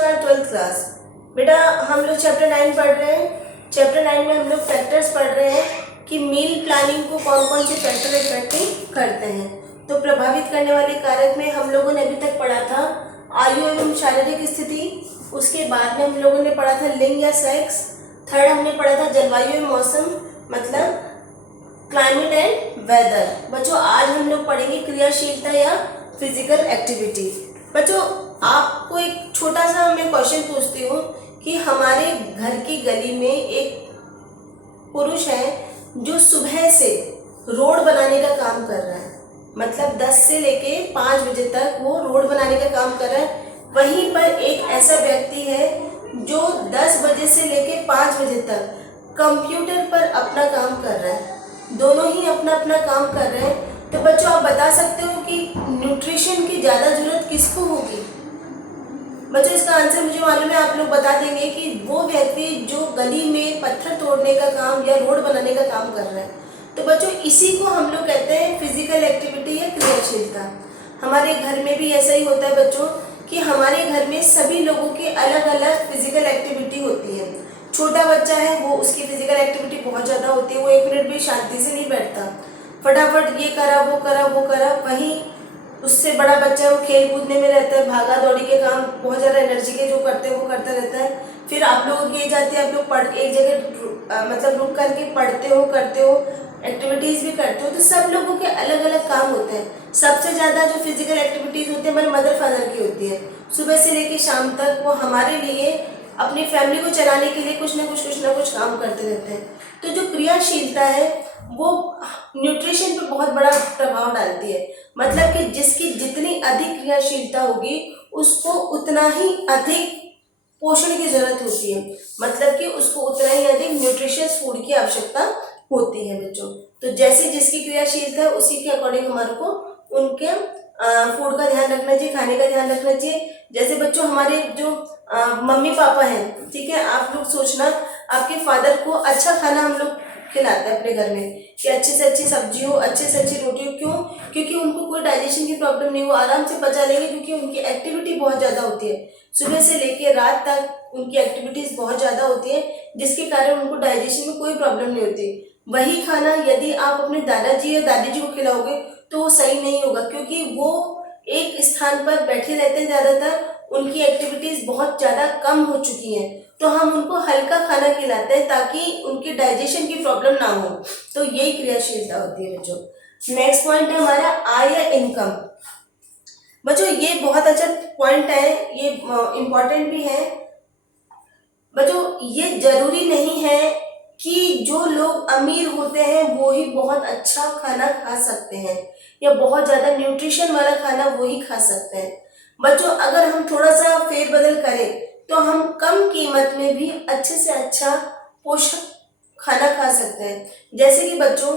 नमस्कार 12th class. बेटा हम लोग चैप्टर 9 पढ़ रहे हैं। चैप्टर 9 में हम लोग फैक्टर्स पढ़ रहे हैं कि मील प्लानिंग को कौन कौन से फैक्टर इफेक्टिव करते हैं। तो प्रभावित करने वाले कारक में हम लोगों ने अभी तक पढ़ा था आयु एवं शारीरिक स्थिति, उसके बाद में हम लोगों ने पढ़ा था लिंग या सेक्स, थर्ड हमने पढ़ा था जलवायु एवं मौसम मतलब क्लाइमेट एंड वेदर। बच्चों आज हम लोग पढ़ेंगे क्रियाशीलता या फिजिकल एक्टिविटी। बच्चों आपको एक छोटा सा मैं क्वेश्चन पूछती हूँ कि हमारे घर की गली में एक पुरुष है जो सुबह से रोड बनाने का काम कर रहा है, मतलब 10 से लेके 5 बजे तक वो रोड बनाने का काम कर रहा है। वहीं पर एक ऐसा व्यक्ति है जो 10 बजे से लेके 5 बजे तक कंप्यूटर पर अपना काम कर रहा है। दोनों ही अपना अपना काम कर रहे हैं। तो बच्चों आप बता सकते हो कि न्यूट्रिशन की ज़्यादा ज़रूरत किसको होगी? बच्चों इसका आंसर मुझे मालूम है, आप लोग बता देंगे कि वो व्यक्ति जो गली में पत्थर तोड़ने का काम या रोड बनाने का काम कर रहा है। तो बच्चों इसी को हम लोग कहते हैं फिजिकल एक्टिविटी या क्रियाशीलता। हमारे घर में भी ऐसा ही होता है बच्चों कि हमारे घर में सभी लोगों की अलग अलग फिजिकल एक्टिविटी होती है। छोटा बच्चा है वो उसकी फिजिकल एक्टिविटी बहुत ज़्यादा होती है, वो 1 मिनट भी शांति से नहीं बैठता, फटाफट ये करा वो करा वो करा। वहीं उससे बड़ा बच्चा है वो खेल कूदने में रहता है, भागा दौड़ी के काम बहुत ज़्यादा एनर्जी के जो करते हैं वो करता रहता है। फिर आप लोगों की एज आती है, आप लोग पढ़ एक जगह मतलब रुक करके पढ़ते हो, करते हो, एक्टिविटीज़ भी करते हो। तो सब लोगों के अलग अलग काम होते हैं। सबसे ज़्यादा जो फिजिकल एक्टिविटीज़ होती है हमारे मदर फादर की होती है। सुबह से लेकर शाम तक वो हमारे लिए अपनी फैमिली को चलाने के लिए कुछ ना कुछ काम करते रहते हैं। तो जो क्रियाशीलता है वो न्यूट्रिशन पे बहुत बड़ा प्रभाव डालती है। मतलब कि जिसकी जितनी अधिक क्रियाशीलता होगी उसको उतना ही अधिक पोषण की जरूरत होती है, मतलब कि उसको उतना ही अधिक न्यूट्रिशियस फूड की आवश्यकता होती है बच्चों। तो जैसे जिसकी क्रियाशीलता है उसी के अकॉर्डिंग हमारे को उनके फूड का ध्यान रखना चाहिए, खाने का ध्यान रखना चाहिए। जैसे बच्चों हमारे जो मम्मी पापा हैं, ठीक है, आप लोग सोचना आपके फादर को अच्छा खाना हम लोग खिलाते हैं अपने घर में कि अच्छी से अच्छी सब्जी हो, अच्छी से अच्छी रोटी हो। क्यों? क्योंकि उनको कोई डाइजेशन की प्रॉब्लम नहीं, वो आराम से पचा लेंगे क्योंकि उनकी एक्टिविटी बहुत ज़्यादा होती है। सुबह से लेकर रात तक उनकी एक्टिविटीज़ बहुत ज़्यादा होती है, जिसके कारण उनको डाइजेशन में कोई प्रॉब्लम नहीं होती। वही खाना यदि आप अपने दादाजी या दादी जी को खिलाओगे तो वो सही नहीं होगा, क्योंकि वो एक स्थान पर बैठे रहते हैं ज़्यादातर, उनकी एक्टिविटीज़ बहुत ज़्यादा कम हो चुकी हैं। तो हम उनको हल्का खाना खिलाते हैं ताकि उनकी डाइजेशन की प्रॉब्लम ना हो। तो यही क्रियाशीलता होती है बच्चों। नेक्स्ट पॉइंट है हमारा आय या इनकम। बच्चों ये बहुत अच्छा पॉइंट है, ये इम्पोर्टेंट भी है। बच्चों ये जरूरी नहीं है कि जो लोग अमीर होते हैं वो ही बहुत अच्छा खाना खा सकते हैं या बहुत ज़्यादा न्यूट्रिशन वाला खाना वो ही खा सकते हैं। बच्चों अगर हम थोड़ा सा फेरबदल करें तो हम कम कीमत में भी अच्छे से अच्छा पोषक खाना खा सकते हैं। जैसे कि बच्चों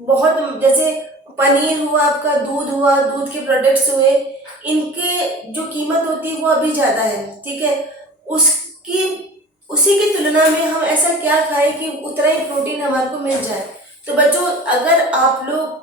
बहुत जैसे पनीर हुआ, आपका दूध हुआ, दूध के प्रोडक्ट्स हुए, इनके जो कीमत होती है वो अभी ज़्यादा है, ठीक है। उसी की तुलना में हम ऐसा क्या खाएं कि उतना ही प्रोटीन हमारे को मिल जाए। तो बच्चों अगर आप लोग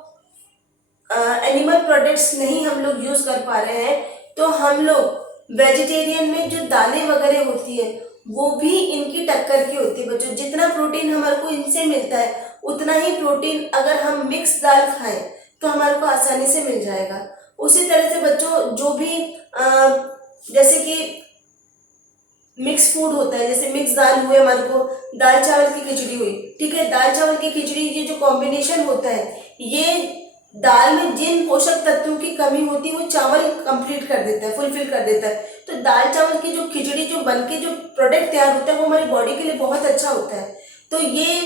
एनिमल प्रोडक्ट्स नहीं हम लोग यूज़ कर पा रहे हैं तो हम लोग वेजिटेरियन में जो दालें वगैरह होती है वो भी इनकी टक्कर की होती है। बच्चों जितना प्रोटीन हमारे को इनसे मिलता है उतना ही प्रोटीन अगर हम मिक्स दाल खाएं तो हमारे को आसानी से मिल जाएगा। उसी तरह से बच्चों जो भी जैसे कि मिक्स फूड होता है, जैसे मिक्स दाल हुए, हमारे को दाल चावल की खिचड़ी हुई, ठीक है, दाल चावल की खिचड़ी ये जो कॉम्बिनेशन होता है ये दाल में जिन पोषक तत्वों की कमी होती है वो चावल कंप्लीट कर देता है, फुलफिल कर देता है। तो दाल चावल की जो खिचड़ी जो बनके जो प्रोडक्ट तैयार होता है वो हमारी बॉडी के लिए बहुत अच्छा होता है। तो ये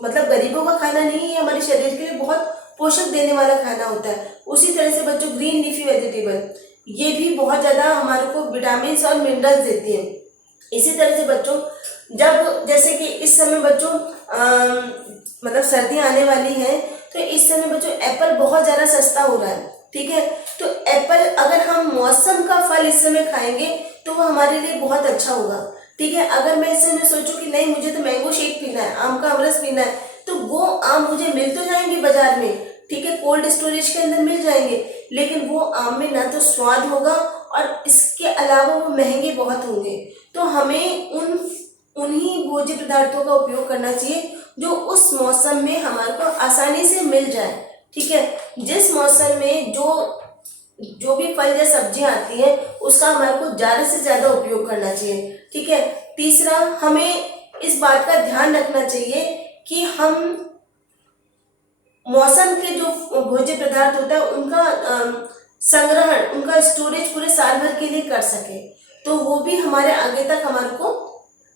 मतलब गरीबों का खाना नहीं है, हमारे शरीर के लिए बहुत पोषक देने वाला खाना होता है। उसी तरह से बच्चों ग्रीन लीफी वेजिटेबल ये भी बहुत ज़्यादा हमारे को विटामिन और मिनरल्स देती है। इसी तरह से बच्चों जब जैसे कि इस समय बच्चों मतलब सर्दियाँ आने वाली हैं तो इस समय बच्चों एप्पल बहुत ज़्यादा सस्ता हो रहा है, ठीक है। तो एप्पल अगर हम मौसम का फल इस समय खाएंगे तो वो हमारे लिए बहुत अच्छा होगा, ठीक है। अगर मैं इस समय सोचूं कि नहीं मुझे तो मैंगो शेक पीना है, आम का अमरस पीना है, तो वो आम मुझे मिल तो जाएंगे बाजार में, ठीक है, कोल्ड स्टोरेज के अंदर मिल जाएंगे, लेकिन वो आम में ना तो स्वाद होगा और इसके अलावा वो महंगे बहुत होंगे। तो हमें उन्हीं भोज्य पदार्थों का उपयोग करना चाहिए जो उस मौसम में हमारे को आसानी से मिल जाए। ठीक है, जिस मौसम में जो भी फल या सब्जियां आती हैं उसका हमारे को ज़्यादा से ज़्यादा उपयोग करना चाहिए। ठीक है, तीसरा, हमें इस बात का ध्यान रखना चाहिए कि हम मौसम के जो भोज्य पदार्थ होता है उनका संग्रहण, उनका स्टोरेज पूरे साल भर के लिए कर सके, तो वो भी हमारे आगे तक हमारे को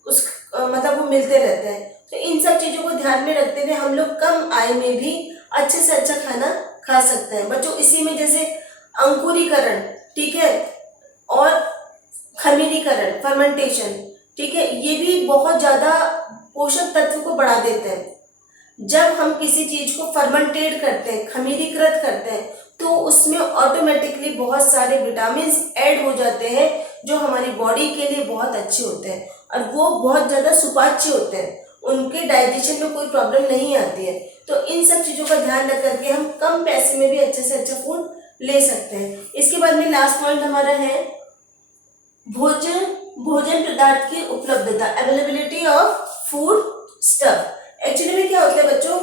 मतलब वो मिलते रहते हैं। तो इन सब चीज़ों को ध्यान में रखते हुए हम लोग कम आय में भी अच्छे से अच्छा खाना खा सकते हैं बच्चों। इसी में जैसे अंकुरीकरण, ठीक है, और खमीरीकरण, फर्मेंटेशन, ठीक है, ये भी बहुत ज़्यादा पोषक तत्व को बढ़ा देते हैं। जब हम किसी चीज़ को फर्मेंटेट करते हैं, खमीरीकृत करते हैं, तो उसमें ऑटोमेटिकली बहुत सारे विटामिन ऐड हो जाते हैं जो हमारी बॉडी के लिए बहुत अच्छे होते हैं और वो बहुत ज़्यादा सुपाच्य होते हैं, उनके डाइजेशन में कोई प्रॉब्लम नहीं आती है। तो इन सब चीज़ों का ध्यान रख करके हम कम पैसे में भी अच्छे से अच्छा फूड ले सकते हैं। इसके बाद में लास्ट पॉइंट हमारा है भोजन पदार्थ की उपलब्धता, availability of food stuff. Actually में क्या होता है बच्चों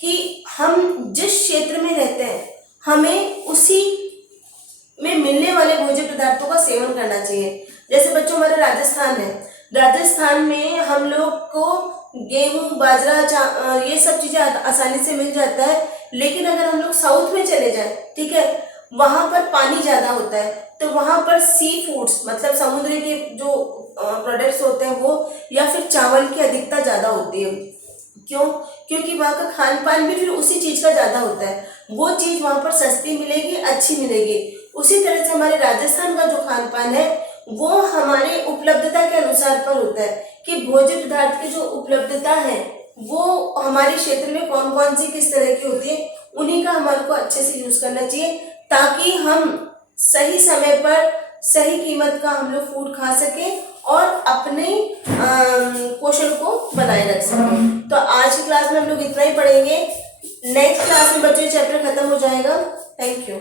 कि हम जिस क्षेत्र में रहते हैं हमें उसी में मिलने वाले भोज्य पदार्थों का सेवन करना चाहिए। जैसे बच्चों हमारा राजस्थान है, राजस्थान में हम लोग को गेहूं, बाजरा, ये सब चीज़ें आसानी से मिल जाता है। लेकिन अगर हम लोग साउथ में चले जाएं, ठीक है, वहाँ पर पानी ज़्यादा होता है, तो वहाँ पर सी फूड्स मतलब समुद्र के जो प्रोडक्ट्स होते हैं वो, या फिर चावल की अधिकता ज़्यादा होती है। क्यों? क्योंकि वहाँ का खान पान भी फिर उसी चीज़ का ज़्यादा होता है, वो चीज़ वहाँ पर सस्ती मिलेगी, अच्छी मिलेगी। उसी तरह से हमारे राजस्थान का जो खान पान है वो हमारे उपलब्धता के अनुसार पर होता है कि भोज्य पदार्थ की जो उपलब्धता है वो हमारे क्षेत्र में कौन कौन सी किस तरह की होती है, उन्हीं का हमारे को अच्छे से यूज़ करना चाहिए ताकि हम सही समय पर सही कीमत का हम लोग फूड खा सकें और अपने पोषण को बनाए रख सकें। तो आज की क्लास में हम लोग इतना ही पढ़ेंगे। नेक्स्ट क्लास में बच्चों चैप्टर खत्म हो जाएगा। Thank you.